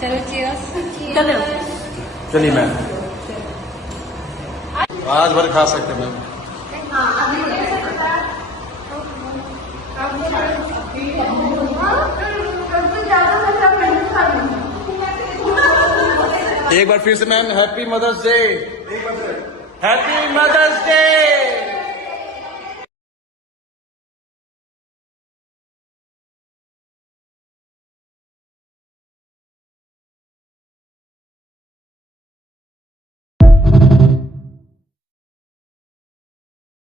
चलो चीयर्स। चलिए मैम, आज भर खा सकते मैम। एक बार फिर से ma'am, happy mother's day. Happy mother's day.